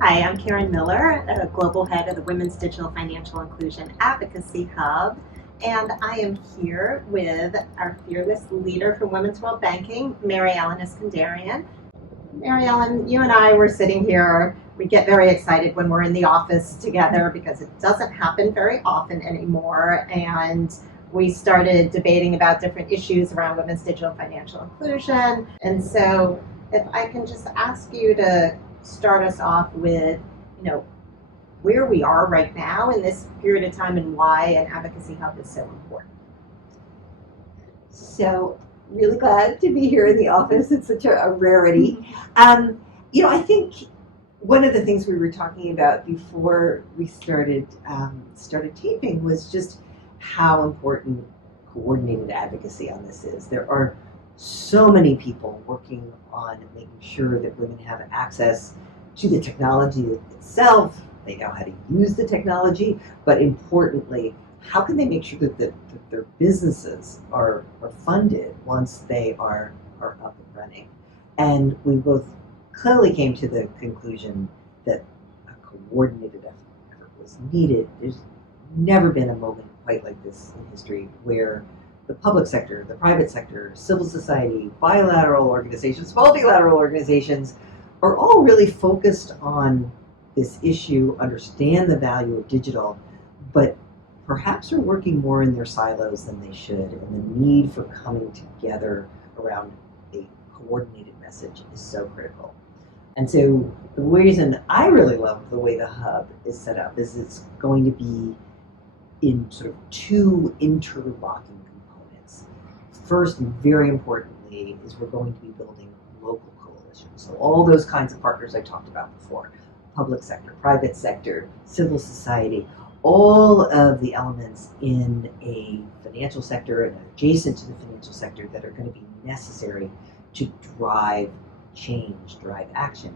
Hi, I'm Karen Miller, Global Head of the Women's Digital Financial Inclusion Advocacy Hub, and I am here with our fearless leader from Women's World Banking, Mary Ellen Iskenderian. Mary Ellen, you and I were sitting here. We get very excited when we're in the office together because it doesn't happen very often anymore, and we started debating about different issues around women's digital financial inclusion. And so if I can just ask you to start us off with, where we are right now in this period of time and why an advocacy hub is so important. So really glad to be here in the office. It's such a rarity. I think one of the things we were talking about before we started taping was just how important coordinated advocacy on this is. There are so many people working on making sure that women have access to the technology itself. They know how to use the technology, but importantly, how can they make sure that their businesses are funded once they are up and running? And we both clearly came to the conclusion that a coordinated effort was needed. There's never been a moment quite like this in history where the public sector, the private sector, civil society, bilateral organizations, multilateral organizations are all really focused on this issue, understand the value of digital, but perhaps are working more in their silos than they should, and the need for coming together around a coordinated message is so critical. And so the reason I really love the way the hub is set up is it's going to be in sort of two interlocking components. First, and very importantly, is we're going to be building local coalitions. So all those kinds of partners I talked about before, public sector, private sector, civil society, all of the elements in a financial sector and adjacent to the financial sector that are going to be necessary to drive change, drive action,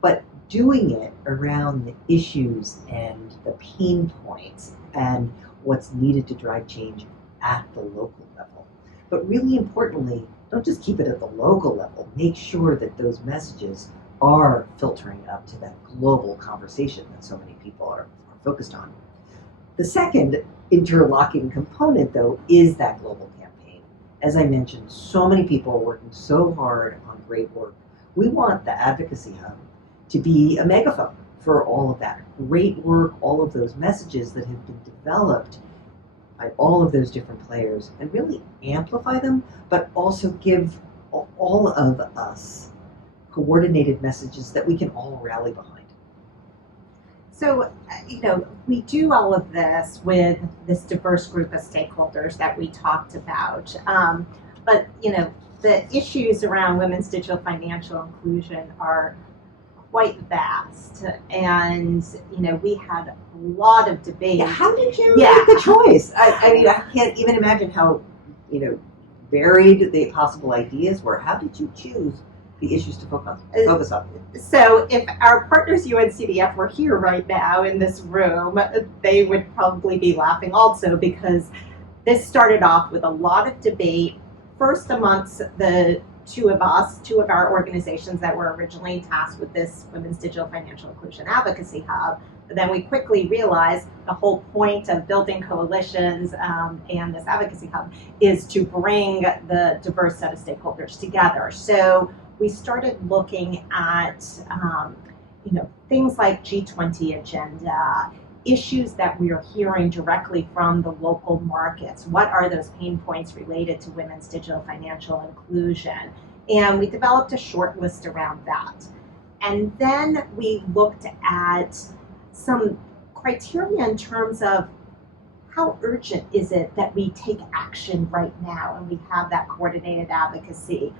but doing it around the issues and the pain points and what's needed to drive change at the local level. But really importantly, don't just keep it at the local level. Make sure that those messages are filtering up to that global conversation that so many people are focused on. The second interlocking component, though, is that global campaign. As I mentioned, so many people are working so hard on great work. We want the Advocacy Hub to be a megaphone for all of that great work, all of those messages that have been developed by all of those different players, and really amplify them, but also give all of us coordinated messages that we can all rally behind. So, we do all of this with this diverse group of stakeholders that we talked about. But, the issues around women's digital financial inclusion are quite vast. And, we had a lot of debate. Yeah, how did you make the choice? I mean, I can't even imagine how, varied the possible ideas were. How did you choose the issues to focus on? So if our partners UNCDF were here right now in this room, they would probably be laughing also, because this started off with a lot of debate, first amongst the two of our organizations that were originally tasked with this Women's Digital Financial Inclusion Advocacy Hub. But then we quickly realized the whole point of building coalitions and this Advocacy Hub is to bring the diverse set of stakeholders together. So we started looking at things like G20 agenda, issues that we are hearing directly from the local markets. What are those pain points related to women's digital financial inclusion? And we developed a short list around that. And then we looked at some criteria in terms of how urgent is it that we take action right now and we have that coordinated advocacy.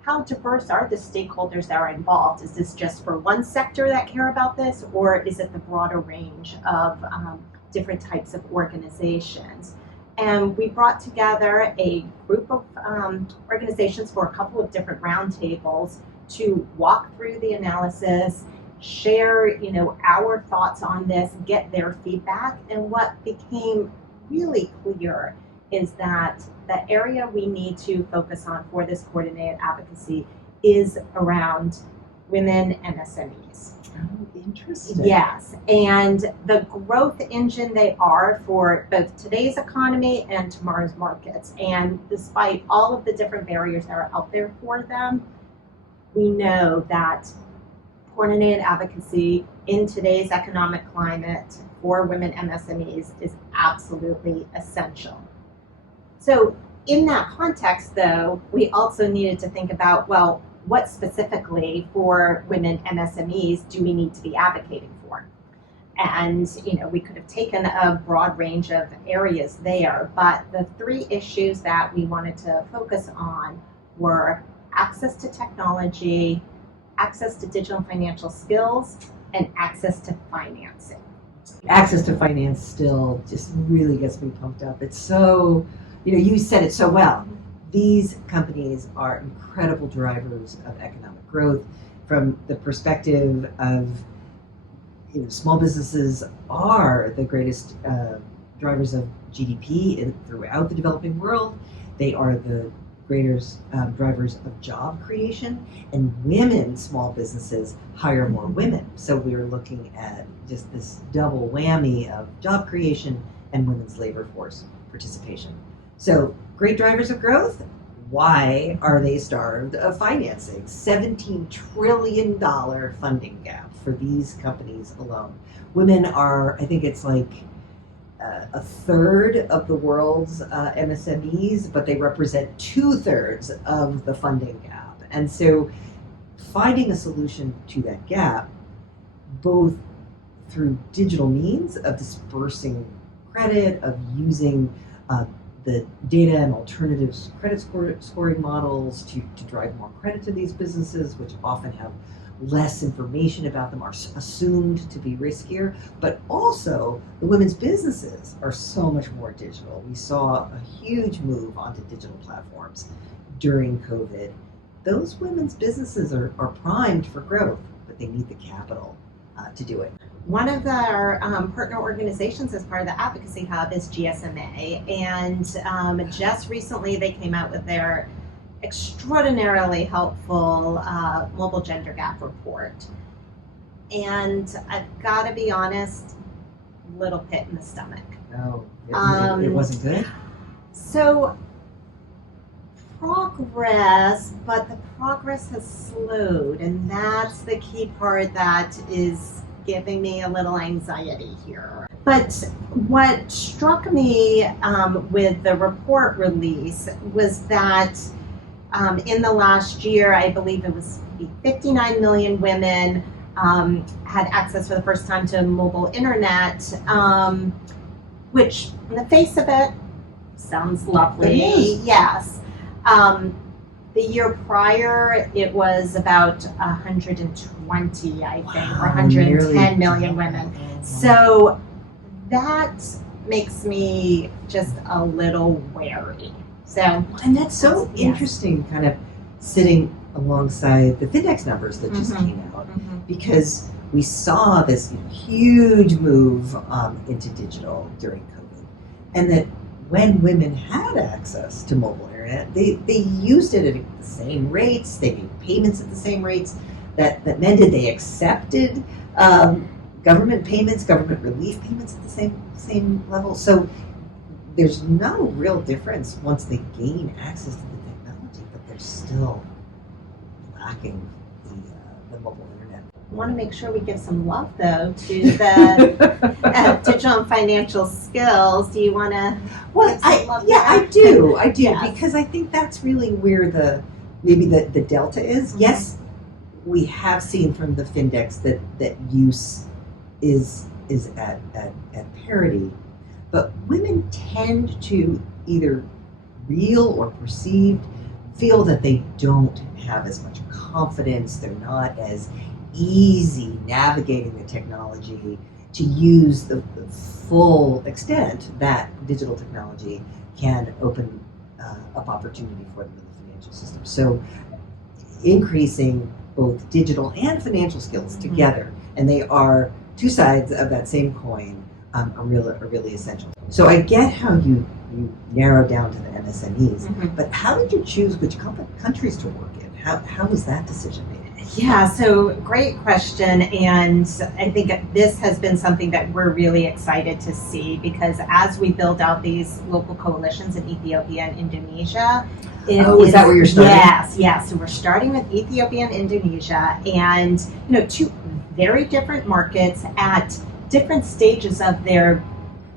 How diverse are the stakeholders that are involved? Is this just for one sector that care about this, or is it the broader range of different types of organizations? And we brought together a group of organizations for a couple of different roundtables to walk through the analysis, share our thoughts on this, get their feedback. And what became really clear is that the area we need to focus on for this coordinated advocacy is around women MSMEs. Oh, interesting. Yes, and the growth engine they are for both today's economy and tomorrow's markets. And despite all of the different barriers that are out there for them, we know that coordinated advocacy in today's economic climate for women MSMEs is absolutely essential. So in that context, though, we also needed to think about, well, what specifically for women MSMEs do we need to be advocating for? And we could have taken a broad range of areas there, but the three issues that we wanted to focus on were access to technology, access to digital financial skills, and access to financing. Access to finance still just really gets me pumped up. It's so, you said it so well. These companies are incredible drivers of economic growth from the perspective of, small businesses are the greatest drivers of GDP throughout the developing world. They are the greatest drivers of job creation, and women small businesses hire more women. So we're looking at just this double whammy of job creation and women's labor force participation. So great drivers of growth. Why are they starved of financing? $17 trillion funding gap for these companies alone. Women are, I think it's like a third of the world's MSMEs, but they represent 2/3 of the funding gap. And so finding a solution to that gap, both through digital means of dispersing credit, of using the data and alternatives credit scoring models to drive more credit to these businesses, which often have less information about them, are assumed to be riskier, but also the women's businesses are so much more digital. We saw a huge move onto digital platforms during COVID. Those women's businesses are primed for growth, but they need the capital to do it. One of our partner organizations as part of the Advocacy Hub is GSMA, and just recently they came out with their extraordinarily helpful mobile gender gap report. And I've got to be honest, little pit in the stomach. No, it wasn't good? So progress, but the progress has slowed, and that's the key part that is giving me a little anxiety here. But what struck me with the report release was that in the last year, I believe it was 59 million women had access for the first time to mobile internet, which in the face of it sounds lovely. It is. Yes. The year prior, it was about 120, I think, or 110 million women. So that makes me just a little wary. So, and that's so interesting, kind of sitting alongside the Findex numbers that just came out, because we saw this huge move into digital during COVID, and that when women had access to mobile internet, they used it at the same rates, they made payments at the same rates. That meant that they accepted government payments, government relief payments at the same level. So there's no real difference once they gain access to the technology, but they're still lacking the mobile internet. I want to make sure we give some love, though, to the digital and financial skills. Do you want to? Well, I do, Yes. because I think that's really where maybe the delta is. Mm-hmm. Yes, we have seen from the Findex that use is at parity, but women tend to either real or perceived feel that they don't have as much confidence, they're not as easy navigating the technology to use the full extent that digital technology can open up opportunity for them in the financial system. So increasing both digital and financial skills together, and they are two sides of that same coin, are really essential. So I get how you narrowed down to the MSMEs, but how did you choose which countries to work in? How was that decision made? Yeah, so great question. And I think this has been something that we're really excited to see, because as we build out these local coalitions in Ethiopia and Indonesia. Is that where you're starting? Yes. So we're starting with Ethiopia and Indonesia, and two very different markets at different stages of their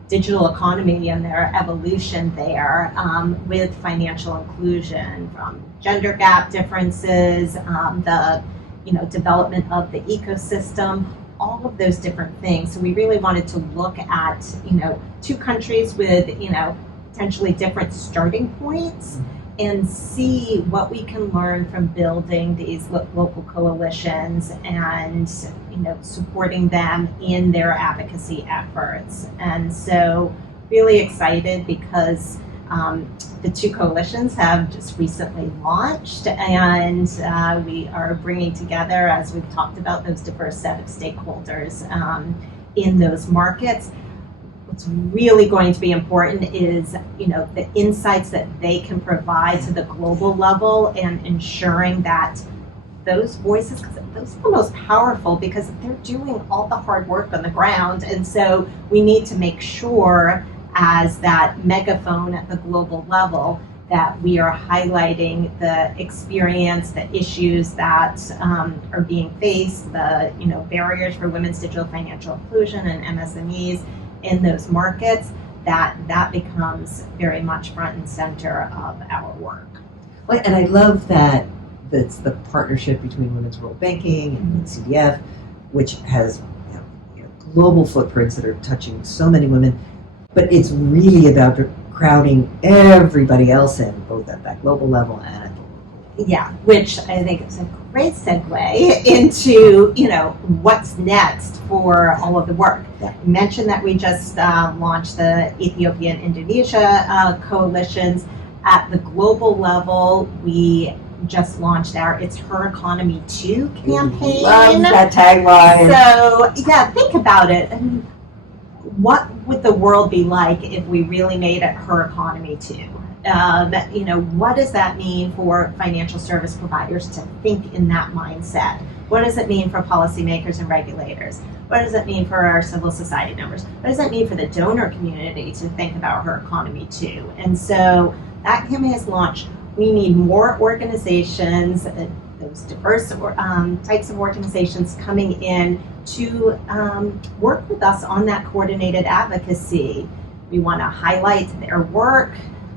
digital economy and their evolution there, with financial inclusion, from gender gap differences, the development of the ecosystem, all of those different things. So we really wanted to look at two countries with potentially different starting points, and see what we can learn from building these local coalitions and supporting them in their advocacy efforts. And so really excited because the two coalitions have just recently launched, and we are bringing together, as we've talked about, those diverse set of stakeholders in those markets. What's really going to be important is, the insights that they can provide to the global level, and ensuring that those voices, because those are the most powerful, because they're doing all the hard work on the ground. And so we need to make sure, as that megaphone at the global level, that we are highlighting the experience, the issues that are being faced, the barriers for women's digital financial inclusion and MSMEs in those markets, that becomes very much front and center of our work. Well, and I love that it's the partnership between Women's World Banking and CDF, which has global footprints that are touching so many women, but it's really about crowding everybody else in, both at that global level and at the local level. Yeah, which I think is a great segue into what's next for all of the work. Yeah. You mentioned that we just launched the Ethiopia and Indonesia coalitions. At the global level, we just launched our It's Her Economy Too campaign. Love that tagline. So yeah, think about it. What would the world be like if we really made it her economy too? What does that mean for financial service providers to think in that mindset? What does it mean for policymakers and regulators? What does it mean for our civil society members? What does that mean for the donor community to think about her economy too? And so that campaign is launched. We need more organizations, those diverse types of organizations coming in to work with us on that coordinated advocacy. We want to highlight their work.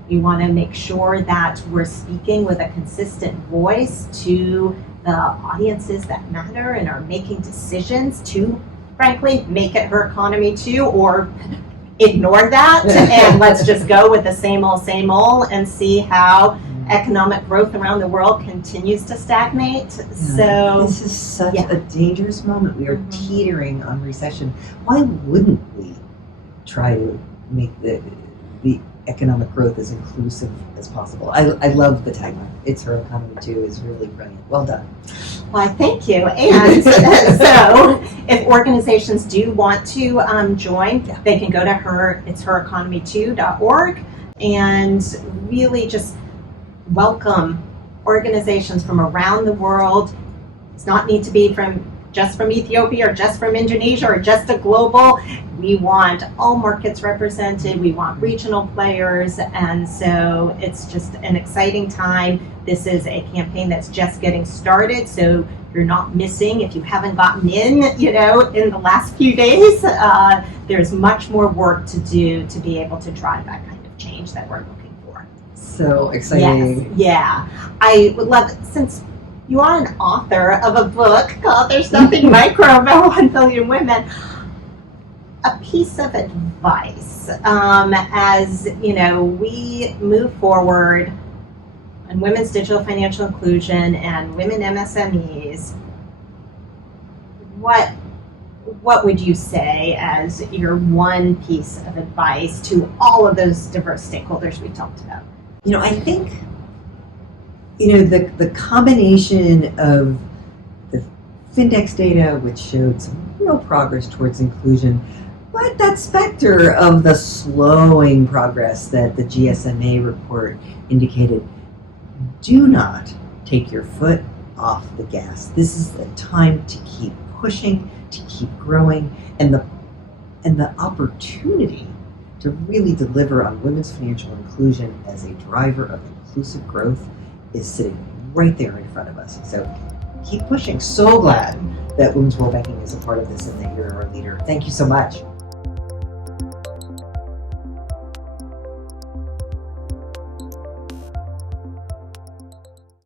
We want to make sure that we're speaking with a consistent voice to the audiences that matter and are making decisions to, frankly, make it her economy too, or ignore that and let's just go with the same old and see how economic growth around the world continues to stagnate. So this is such a dangerous moment. We are teetering on recession. Why wouldn't we try to make the economic growth as inclusive as possible? I love the tagline. It's Her Economy Too is really brilliant. Well done. Why, thank you. And so if organizations do want to join, they can go to itshereconomy2.org and really just welcome organizations from around the world. It does not need to be just from Ethiopia or just from Indonesia or just a global. We want all markets represented. We want regional players. And so it's just an exciting time. This is a campaign that's just getting started. So you're not missing if you haven't gotten in the last few days. There's much more work to do to be able to drive that kind of change that we're looking for. So exciting. Yes. Yeah. I would love, since you are an author of a book called There's Nothing Micro About 1 Billion Women, a piece of advice as we move forward on women's digital financial inclusion and women MSMEs, what would you say as your one piece of advice to all of those diverse stakeholders we talked about? I think the combination of the Findex data, which showed some real progress towards inclusion, But that specter of the slowing progress that the GSMA report indicated, do not take your foot off the gas. This is the time to keep pushing, to keep growing, and the opportunity to really deliver on women's financial inclusion as a driver of inclusive growth is sitting right there in front of us. So keep pushing. So glad that Women's World Banking is a part of this and that you're our leader. Thank you so much.